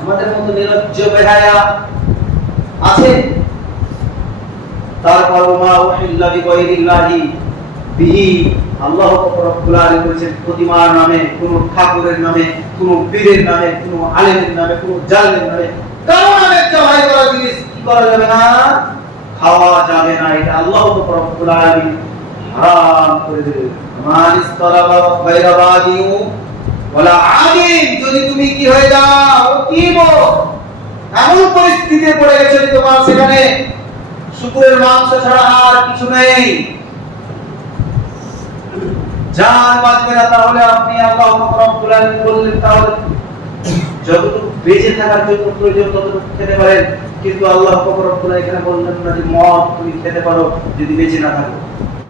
আমাদের মতো নিরজ্জ বেহায়া আছে। তারপর মা বিগাইরিল্লাহি বিহি। আল্লাহ আলামিন বলেছেন, প্রতিমার নামে, কোন ঠাকুরের নামে, কোন পীরের নামে, কোন আলেমের নামে, কোন নামে, কারও জিনিস কি করা যাবে না? খাওয়া যাবে না। এটা আল্লাহ রাব্বুল আলামিন হারাম করে দিলেন মান ওয়ালা যদি তুমি কি হয়ে যাও এমন পরিস্থিতিতে পড়ে তোমার সেখানে। শুকুরের মাংস ছাড়া আর কিছু নেই। বাঁচবে না তাহলে আপনি আল্লাহ বললেন, তাহলে যতটুকু বেঁচে থাকার জন্য প্রয়োজন ততটুকু খেতে পারেন। কিন্তু আল্লাহ রাব্বুল আলামিন এখানে বললেন না যে, মদ তুমি খেতে পারো যদি বেঁচে না থাকো।